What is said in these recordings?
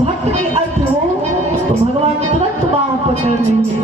भक्त के अर्थ हो तो भगवान तुरंत बाह पकड़ लेंगे।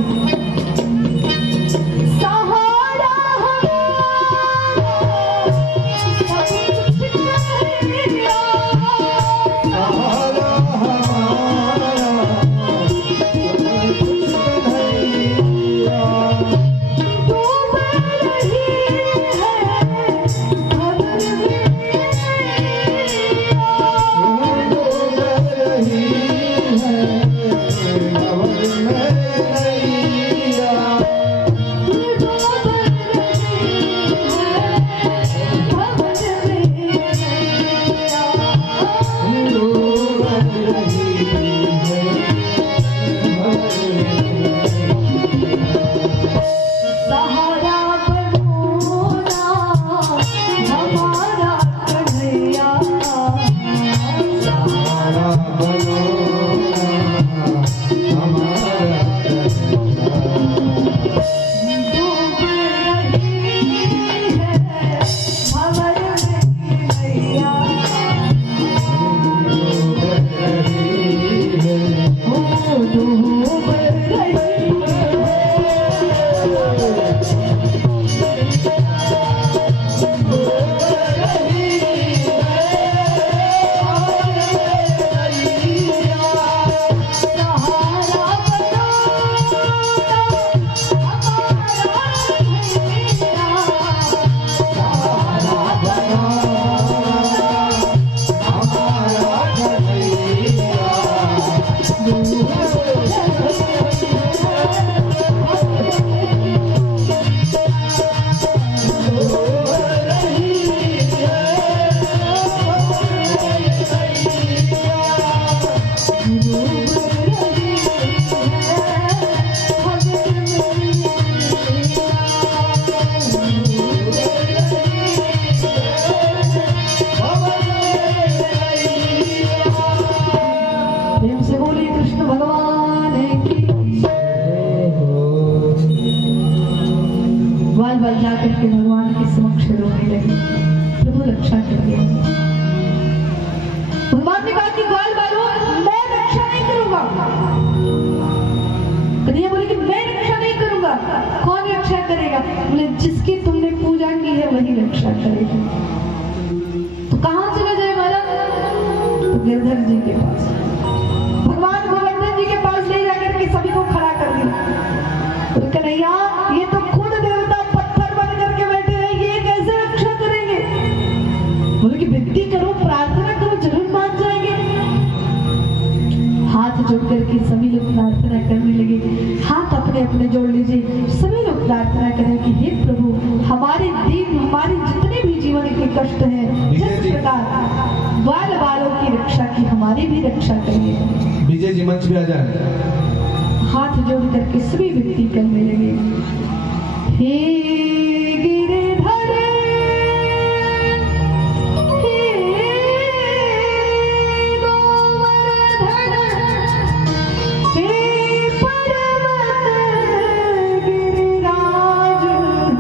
जाकर के भगवान के समक्ष रोने लगे, प्रभु रक्षा कर दिया। भगवान ने कहा कि ग्वाल बालों मैं रक्षा नहीं करूंगा। कन्हैया बोले कि मैं रक्षा नहीं करूंगा। कौन रक्षा करेगा? बोले जिसकी तुमने पूजा की है वही रक्षा करेगा। तो कहां चला जाए महाराज? तो गिरधर जी के पास। भगवान गोवर्धन जी के पास ले जाकर के सभी को खड़ा कर दिया। तो कन्हैया ये तो खुद देवता पत्थर बन करके बैठे हैं, ये कैसे रक्षा करेंगे? बोले कि विनती करो, प्रार्थना करो, जरूर मान जाएंगे। हाथ जोड़ करके सभी लोग प्रार्थना करने लगे। हाथ अपने अपने जोड़ लीजिए, सभी लोग प्रार्थना करें कि हे प्रभु हमारे दीन, हमारे जितने भी जीवन के कष्ट हैं, जिस प्रकार बाल बालों की रक्षा की, हमारी भी रक्षा करिए। विजय जी मंच पे आ जाए। हाथ जोड़ करके सभी व्यक्ति करने लगे। हे गिरधर, हे गोवर्धन, हे पर्वत गिरिराज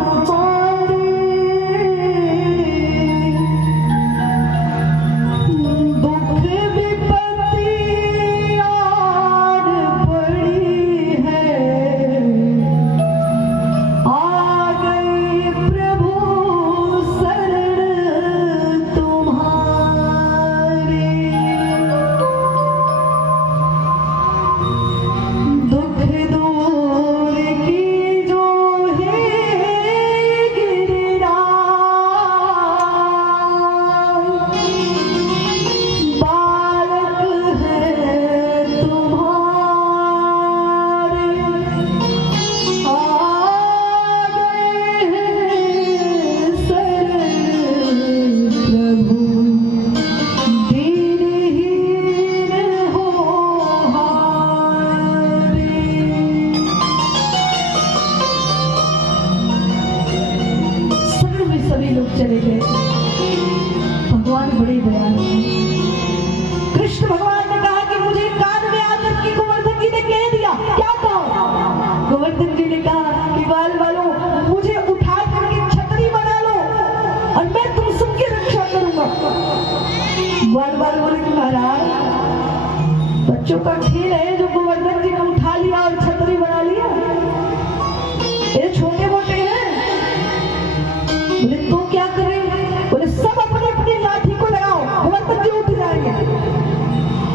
हमारे, दुख विपत्ति आन पड़ी है, आ गई बच्चों का खेल है जो गोवर्धन जी को उठा लिया और छतरी बना लिया। ये छोटे मोटे हैं। बोले तो क्या करें? बोले सब अपनी अपनी लाठी को लगाओ, गोवर्धन जी उठ जाएंगे।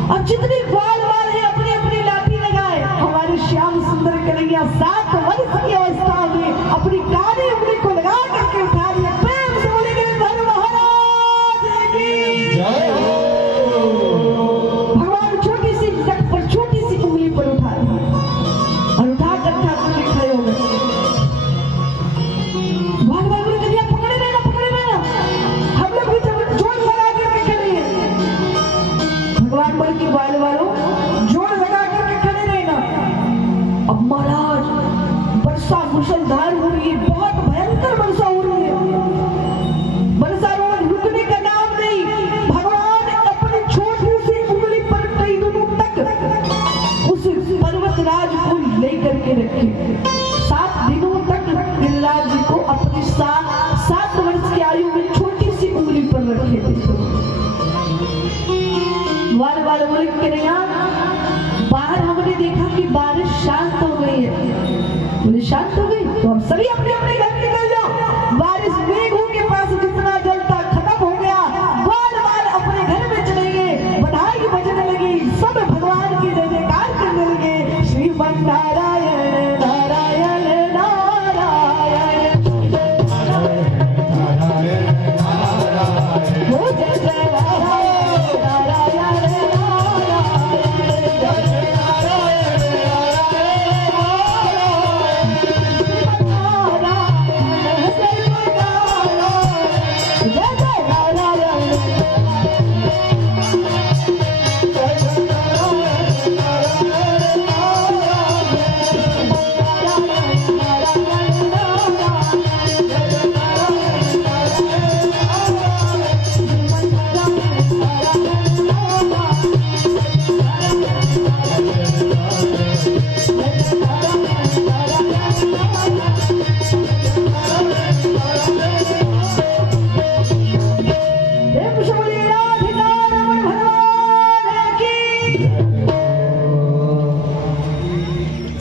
अब जितनी ग्वाल वाल है अपनी अपनी लाठी लगाए। हमारे श्याम सुंदर कन्हैया 7 वर्ष की अवस्था में अपनी काली उंगली को लगा करके उठा लिया। प्रेम से बोले गिरधर महाराज की जय हो। भगवान छोटी सी लट पर छोटी सी उंगली पर उठा लिया और उठा कर ठाकुर जी खड़े हो गए। भगवान बोले कन्हैया पकड़े रहना, हम लोग भी जोड़ लगा करके खड़े हैं। भगवान बोले कि ग्वाल वालों जोड़ लगा करके खड़े रहना। अब महाराज वर्षा मुसलधार हो रही है, बहुत भयंकर वर्षा हो रही है। वर्षा रुकने का नाम नहीं। भगवान अपनी छोटी सी उंगली पर कई दिनों तक उस पर्वतराज को लेकर के रखे। 7 दिनों तक गिरिराज जी को अपनी 7 वर्ष की आयु में छोटी सी उंगली पर रखे थे। बार बार बोले कन्हैया बाहर हमने देखा कि बारिश शांत हो गई है। बोले शांत हो गई तो हम सभी अपने अपने घर निकल जाओ। बारिश मेघों के पास जितना जल था खत्म हो गया। बार बार अपने घर में चले गए, बधाई बजने लगी, सब भगवान की जय जयकार करने लगे। श्रीमन नारायण नारायण नारायण हो जय जय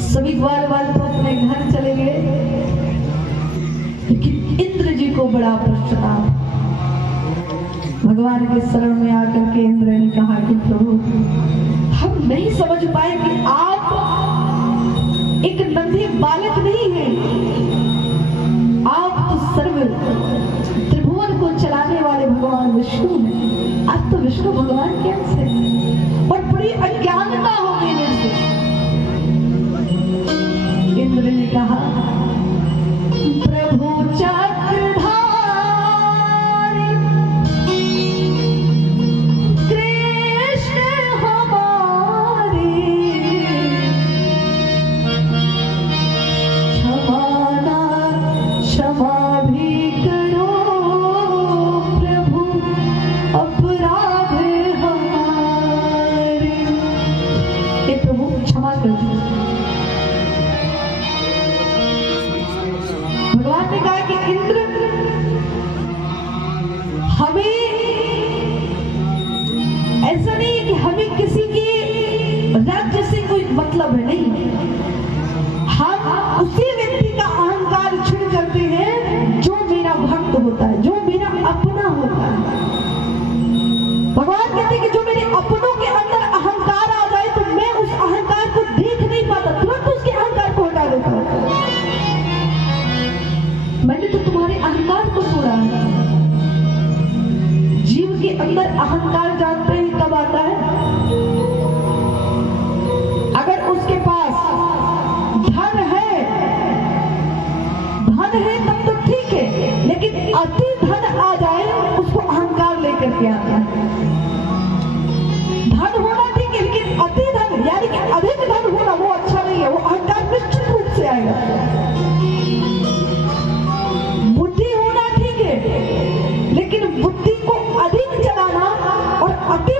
सभी ग्वाल वाल तो अपने घर चले गए। लेकिन इंद्र जी को बड़ा पश्चाताप। भगवान के शरण में आकर के इंद्र ने कहा कि प्रभु हम नहीं समझ पाए कि आप एक नन्हे बालक नहीं हैं, आप तो सर्व त्रिभुवन को चलाने वाले भगवान विष्णु हैं। आप तो विष्णु भगवान के अंश हैं और बड़ी अज्ञानता हो गई मेरे से। इंद्र ने कहा प्रभु चक्रधारी कृष्ण हमारे क्षमाना क्षमा भी करो प्रभु अपराध हमारे। हे प्रभु क्षमा कर दीजिए। भगवान ने कहा कि इंद्र हमें ऐसा नहीं है कि हमें किसी के राज्य से कोई मतलब है, नहीं। हम उसी व्यक्ति का अहंकार छिड़ करते हैं जो मेरा भक्त होता है, जो मेरा अपना होता है। भगवान कहते हैं कि जो मेरे अपनों के अंदर अहंकार आ जाए तो मैं उस अहंकार को देख नहीं पाता, तुरंत उसके अहंकार को हटा देता हूं। मैंने तो तुम्हारे अहंकार को तोड़ा है। जीव के अंदर अहंकार जानते ही कब आता है? अगर उसके पास धन है तब तो ठीक है, लेकिन अति धन आ जाए उसको अहंकार लेकर के आता है। धन होना ठीक है, लेकिन अति धन यानी कि अधिक धन होना वो अच्छा नहीं है, वो अहंकार निश्चित रूप से आएगा। बुद्धि होना ठीक है, लेकिन बुद्धि को अधिक चलाना और अति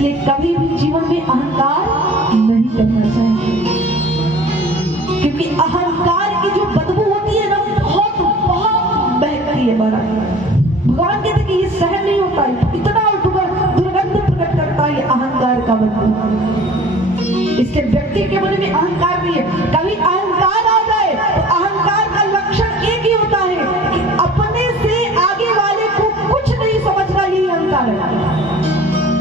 इसलिए कभी भी जीवन में अहंकार नहीं करना चाहिए, क्योंकि अहंकार की जो बदबू होती है ना, बहुत बहुत बहती है। बड़ा भगवान कहते कि ये सहन नहीं होता है, इतना दुर्गंध प्रकट करता है अहंकार का बदबू। इसके व्यक्ति के मन में अहंकार नहीं है। कभी अहंकार आ जाए तो अहंकार का लक्षण एक ही होता है कि अपने से आगे वाले को कुछ नहीं समझना, यही अहंकार है।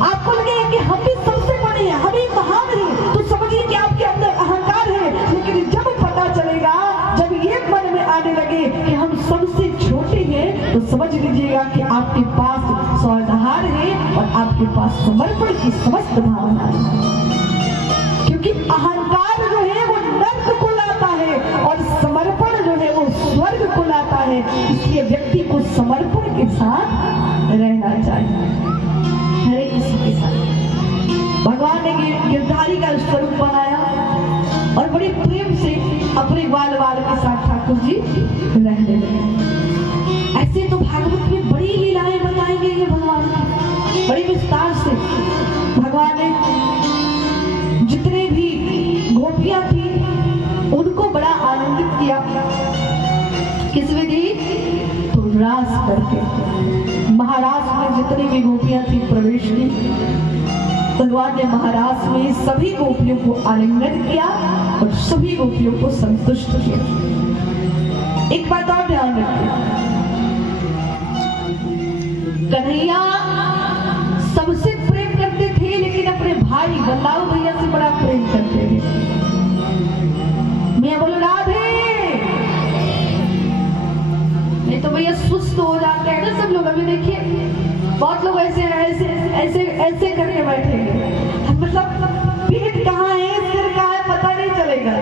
आपको लगेगा कि हम भी सबसे बड़े हैं, हम ही महान हैं, तो समझिए कि आपके अंदर अहंकार है। लेकिन जब पता चलेगा, जब ये मन में आने लगे कि हम सबसे छोटे हैं, तो समझ लीजिएगा कि आपके पास स्वाधार है और आपके पास समर्पण की समस्त भावना है। क्योंकि अहंकार जो है वो नर्क को लाता है और समर्पण जो है वो स्वर्ग को लाता है। इसलिए व्यक्ति को समर्पण के साथ रहना चाहिए, हरे किसी के साथ। भगवान ने गिरधारी का स्वरूप बनाया और बड़े प्रेम से अपने ग्वाल वाल के साथ ठाकुर जी रहने लगे। ऐसे तो भागवत में बड़ी लीलाएं बताएंगे ये भगवान की, बड़ी विस्तार से। भगवान ने जितने भी गोपियां थी उनको बड़ा आनंदित किया, किस विधि? तो रास करके। महारास में जितनी भी गोपियां थी प्रवेश की, भगवान ने महारास में सभी गोपियों को आलिंगन किया और सभी गोपियों को संतुष्ट किया। एक बात और ध्यान रखिए, कन्हैया सबसे प्रेम करते थे, लेकिन अपने भाई बलदाऊ भैया से बड़ा प्रेम करते थे। मैं बोलो राधे, नहीं तो भैया सुस्त हो जाते हैं ना सब लोग। अभी देखिए बहुत लोग ऐसे ऐसे ऐसे ऐसे करके बैठेंगे, मतलब पीठ कहाँ है सिर कहाँ है पता नहीं चलेगा।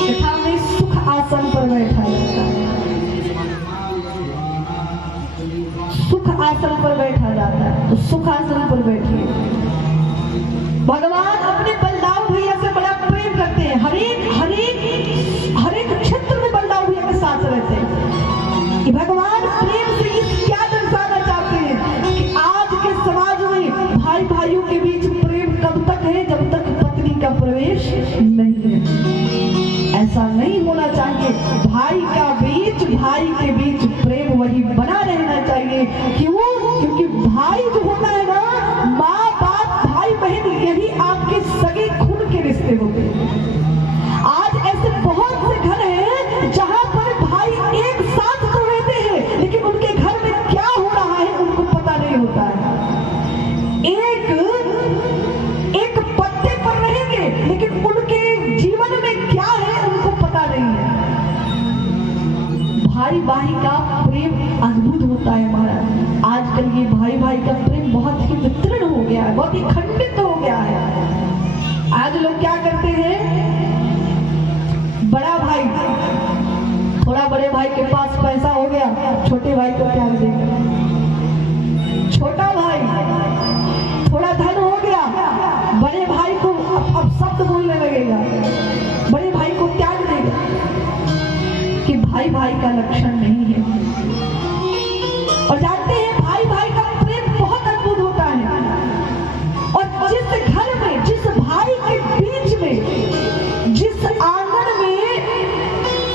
कथा में सुख आसन पर बैठा रहता है, सुख आसन पर बैठा जाता है, तो सुख आसन पर बैठिए। भगवान अपने बलदाऊ भैया से बड़ा प्रेम करते हैं, हर एक क्षेत्र में बलदाऊ भैया के साथ रहते हैं। कि भगवान प्रेम से इस क्या दर्शाना चाहते हैं कि आज के समाज में भाई भाइयों के बीच प्रेम कब तक है? जब तक पत्नी का प्रवेश नहीं है। ऐसा नहीं होना चाहिए। भाई के बीच प्रेम वही बना रहना चाहिए। क्यों? क्योंकि भाई जो होता है ना, माँ बाप भाई बहन, यही आपके सगे खून के रिश्ते होते हैं। आज ऐसे बहुत से घर हैं जहां पर भाई एक साथ तो रहते हैं, लेकिन उनके घर में क्या हो रहा है उनको पता नहीं होता है। एक पत्ते पर रहेंगे, लेकिन उनके जीवन में क्या है उनको पता नहीं है। भाई भाई का प्रेम अद्भुत होता है महाराज। आजकल ये भाई भाई का प्रेम बहुत ही वितरण हो गया है, बहुत ही खंडित हो गया है। आज लोग क्या करते हैं, बड़ा भाई, थोड़ा बड़े भाई के पास पैसा हो गया, छोटे भाई को त्याग देगा। छोटा भाई थोड़ा धन हो गया, बड़े भाई को अब शब्द बोलने लगेगा, बड़े भाई को त्याग देगा। कि भाई भाई का लक्षण नहीं है। और जानते हैं भाई भाई का प्रेम बहुत अद्भुत होता है। और जिस घर में, जिस भाई के बीच में, जिस आंगन में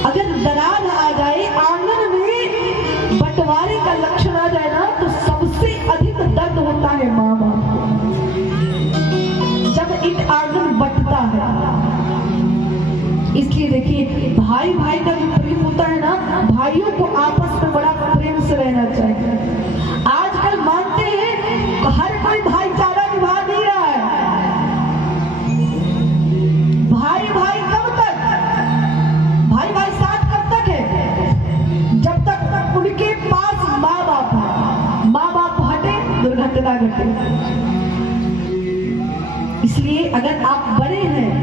अगर दरार आ जाए, आंगन में बंटवारे का लक्षण आ जाए ना, तो सबसे अधिक दर्द होता है माँ बाप को। जब एक आंगन बंटता है, इसलिए देखिए भाई भाई का जो प्रेम होता है ना, भाइयों को आपस में बड़ा प्रेम से रहना चाहिए। आजकल मानते हैं हर कोई भाईचारा निभा नहीं रहा है। भाई भाई कब तक, भाई भाई साथ कब तक है? जब तक उनके पास माँ बाप है। माँ बाप हटे, दुर्घटना घटे। इसलिए अगर आप बड़े हैं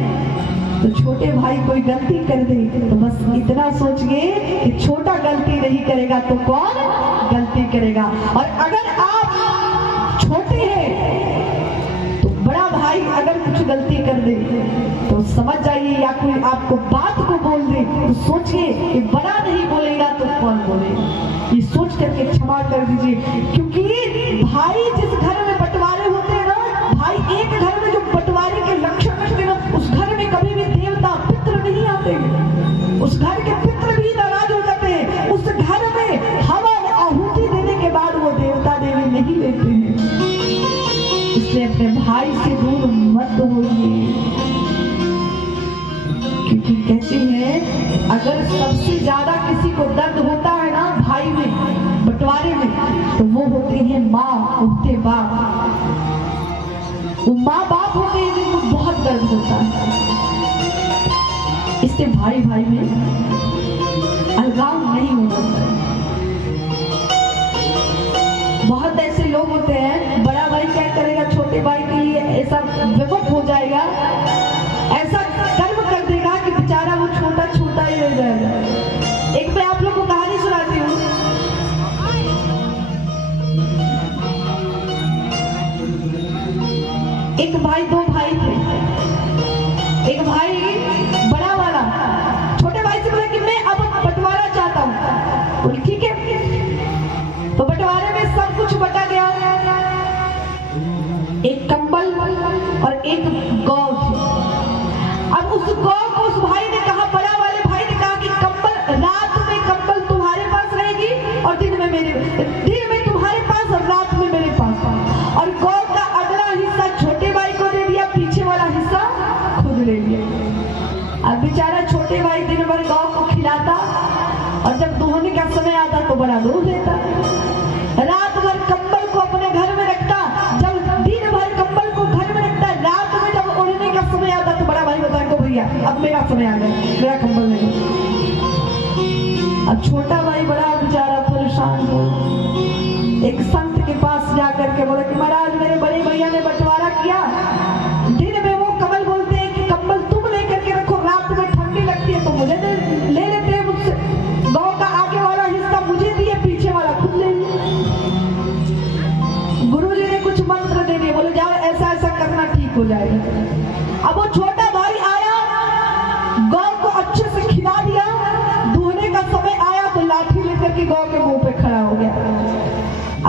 तो छोटे भाई कोई गलती कर दे तो बस इतना सोचिए कि छोटा गलती नहीं करेगा तो कौन गलती करेगा। और अगर आप छोटे हैं तो बड़ा भाई अगर कुछ गलती कर दे तो समझ जाइए, या कोई आपको बात को बोल दे तो सोचिए कि बड़ा नहीं बोलेगा तो कौन बोलेगा। ये सोच करके क्षमा कर दीजिए, क्योंकि भाई जिस घर में बंटवारा उस घर के पितृ भी नाराज हो जाते हैं। उस घर में हवन आहुति देने के बाद वो देवता देवी नहीं लेते हैं। इसलिए अपने भाई से दूर मत होइए, क्योंकि कहते हैं अगर सबसे ज्यादा किसी को दर्द होता है ना भाई में, बंटवारे में, तो वो होते हैं माँ, उठते बाप। वो माँ बाप होते हैं जिनको बहुत दर्द होता है। इससे भाई भाई में अलगाव नहीं होना चाहिए। बहुत ऐसे लोग होते हैं, बड़ा भाई क्या करेगा छोटे भाई के लिए ऐसा विमुख हो जाएगा, ऐसा कर्म कर देगा कि बेचारा वो छोटा छोटा ही रह जाएगा। एक मैं आप लोग को कहानी सुनाती हूँ। एक भाई, दो भाई थे। एक भाई बड़ा वाला छोटे भाई से बोला कि मैं अब बंटवारा चाहता हूँ। बोले ठीक है। तो बंटवारे में सब कुछ बटा गया। एक कंबल और एक गौ थी। अब उस गौ को उस भाई ने कहा, बड़ा वाले भाई ने कहा कि कंबल, रात में कंबल तुम्हारे पास रहेगी और दिन में तुम्हारे पास और रात में मेरे पास। और गौ का अगला हिस्सा छोटे भाई को दे दिया, पीछे वाला हिस्सा खुद ले लिया। अब बेचारा छोटे भाई दिन भर गौ को खिलाता और जब दोहने का समय आता तो बड़ा दूध देता। रात भर कंबल को अपने घर में रखता, जब दिन भर कंबल को घर में रखता, रात में जब उड़ने का समय आता तो बड़ा भाई बताए को भैया अब मेरा समय आ गया, मेरा कंबल ले लो। अब छोटा भाई बड़ा बेचारा परेशान हो, एक संत के पास जाकर के बोला कि महाराज मेरे बड़े भैया ने बंटवारा किया, दिन में वो कंबल बोलते हैं कि कंबल तुम लेकर के रखो, रात में ठंडी लगती है तो मुझे ले लेते हैं मुझसे। गौ का आगे वाला हिस्सा मुझे दिए, पीछे वाला खुद ले लिया। गुरुजी ने कुछ मंत्र दे दिए, बोले जाओ ऐसा ऐसा करना ठीक हो जाएगा। अब वो छोटा भाई आया, गौ को अच्छे से खिला दिया, दूहने का समय आया तो लाठी लेकर के गौ के मुंह पे खड़ा हो गया।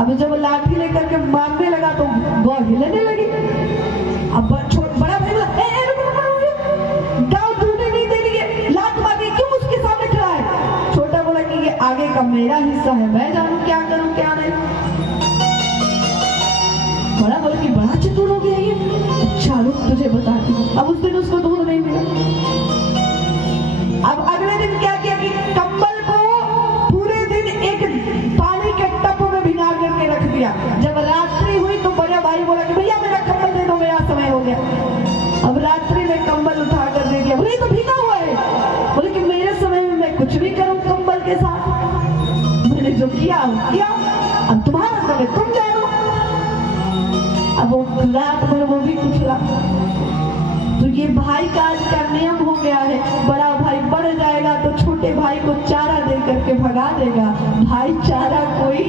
अब जब लाठी लेकर के मारने लगा तो गौ हिलने लगी। अब बड़ा भाई बोला गौ दूहने नहीं दे रही है, लात मारी, क्यों उसके सामने खड़ा है? छोटा बोला कि ये आगे का मेरा हिस्सा है, मैं जानूं क्या करूं क्या नहीं। बड़ा बोला कि बड़ा चतुर हो गया ये, अच्छा रुक तुझे बताती हूँ। अब उस दिन उसको दूध नहीं मिला। अब अगले दिन क्या किया कि कंबल को पूरे दिन एक पानी के टप में भिगा करके रख दिया। जब रात्रि हुई तो बड़ा भाई बोला कि भैया मेरा कंबल दे दो, मेरा समय हो गया। अब रात्रि में कंबल उठा कर दे दिया। बोले तो भीगा हुआ है। बोले कि मेरे समय में मैं कुछ भी करूं कंबल के साथ, मैंने जो किया किया, अब तुम्हारा समय तुम जानो। अब वो रात भर वो भी कुछ रहा। तो ये भाई का आज का नियम हो गया है, बड़ा भाई बढ़ जाएगा तो छोटे भाई को चारा दे करके भगा देगा, भाईचारा कोई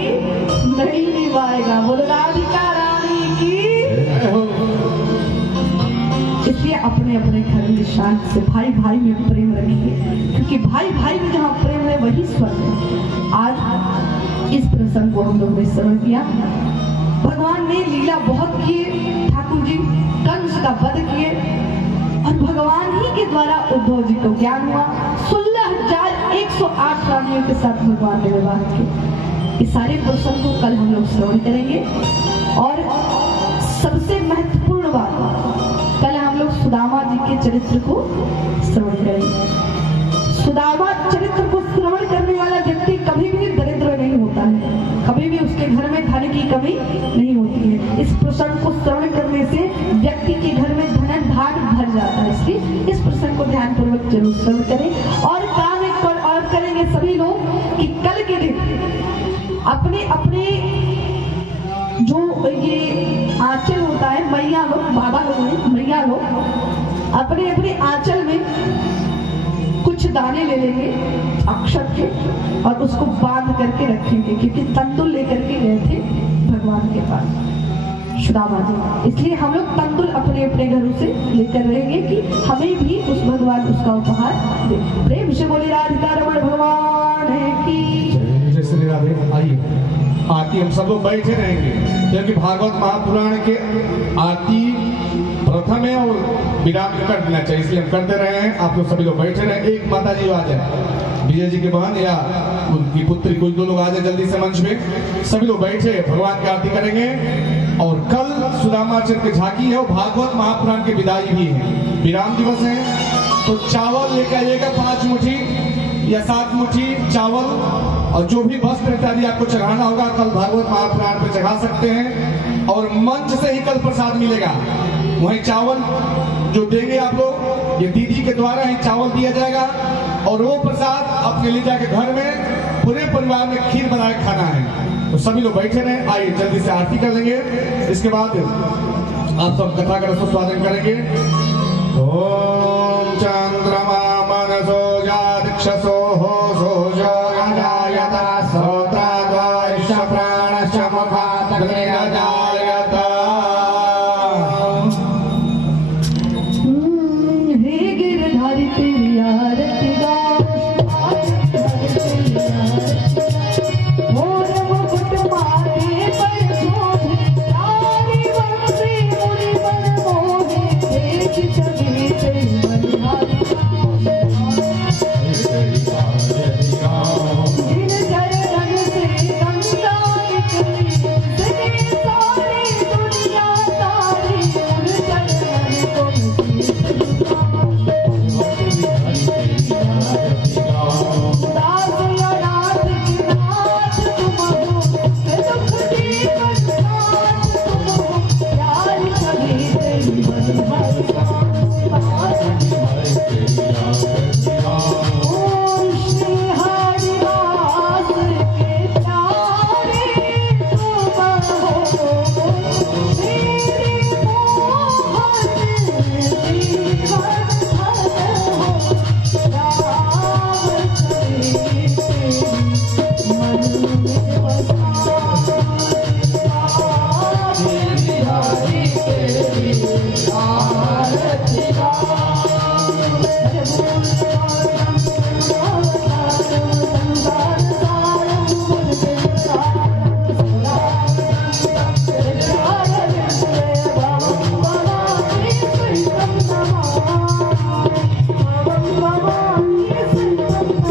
नहीं निभाएगा। बोलो राधिका रानी की। इसलिए अपने अपने घर में शांति से भाई भाई में प्रेम रखिए, क्योंकि भाई भाई में जहाँ प्रेम है वही स्वर्ग है। आज इस प्रसंग को हम लोग ने श्रवण किया। भगवान ने लीला बहुत किए, ठाकुर जी कंस का वध किए और भगवान ही के द्वारा उद्धव जी को ज्ञान हुआ। 16,108 रानियों के साथ भगवान ने विवाह किया। इस सारे प्रसंग को कल हम लोग श्रवण करेंगे। और सबसे महत्वपूर्ण बात, कल हम लोग सुदामा जी के चरित्र को श्रवण करेंगे। सुदामा चरित्र को श्रवण करने वाला व्यक्ति कभी भी दरिद्र नहीं होता है, कभी भी उसके घर में धन की कमी नहीं होती है। इस प्रसंग को श्रवण करने से व्यक्ति के घर में धन भाग भर जाता है। इसलिए इस प्रसंग को ध्यान पूर्वक जरूर श्रवण करें। और काम एक और करेंगे सभी लोग कि कल के दिन अपने अपने जो ये आंचल होता है, मैया लोग, बाबा लोग, मैया लोग अपने अपने आंचल में कुछ दाने ले लेंगे अक्षत के और उसको बांध करके रखेंगे, क्योंकि तंदुल लेकर के गए थे भगवान के पास सुदामा जी। इसलिए हम लोग तंदुल अपने अपने घरों से लेकर रहेंगे कि हमें भी उस भगवान उसका उपहार दे। प्रेम से बोले राधिका रमण भगवान की जय श्री राधे। आइए आरती हम सब लोग बैठे रहेंगे, क्योंकि भागवत महापुराण के आरती प्रथम है और विराम कर देना चाहिए, इसलिए हम कर दे रहे हैं। आप लोग सभी लोग बैठे रहे। एक माता जी आ जाए, विजय जी की बहन या उनकी पुत्री, कुछ दो लोग आ जाए जल्दी से मंच में। सभी लोग बैठे भगवान की आरती करेंगे। और कल सुदामाचरण की झांकी है और भागवत महापुराण की विदाई भी है, विराम दिवस है। तो चावल लेकर आइएगा 5 मुट्ठी या 7 मुट्ठी चावल, और जो भी वस्त्र इत्यादि आपको चढ़ाना होगा कल भागवत महापुराण पे चढ़ा सकते हैं। और मंच से ही कल प्रसाद मिलेगा। वही चावल जो देंगे आप लोग, ये दीदी के द्वारा ही चावल दिया जाएगा। और वो प्रसाद अपने ले जाके घर में पूरे परिवार में खीर बना के खाना है। तो सभी लोग बैठे रहे। आइए जल्दी से आरती कर लेंगे, इसके बाद आप सब कथा का रसोस्वादन करेंगे। ओम चंद्रमा मनसो जादिक्षसो हो सोजो गजायता सोत्राद्वैश्य प्राणश्च मुखात्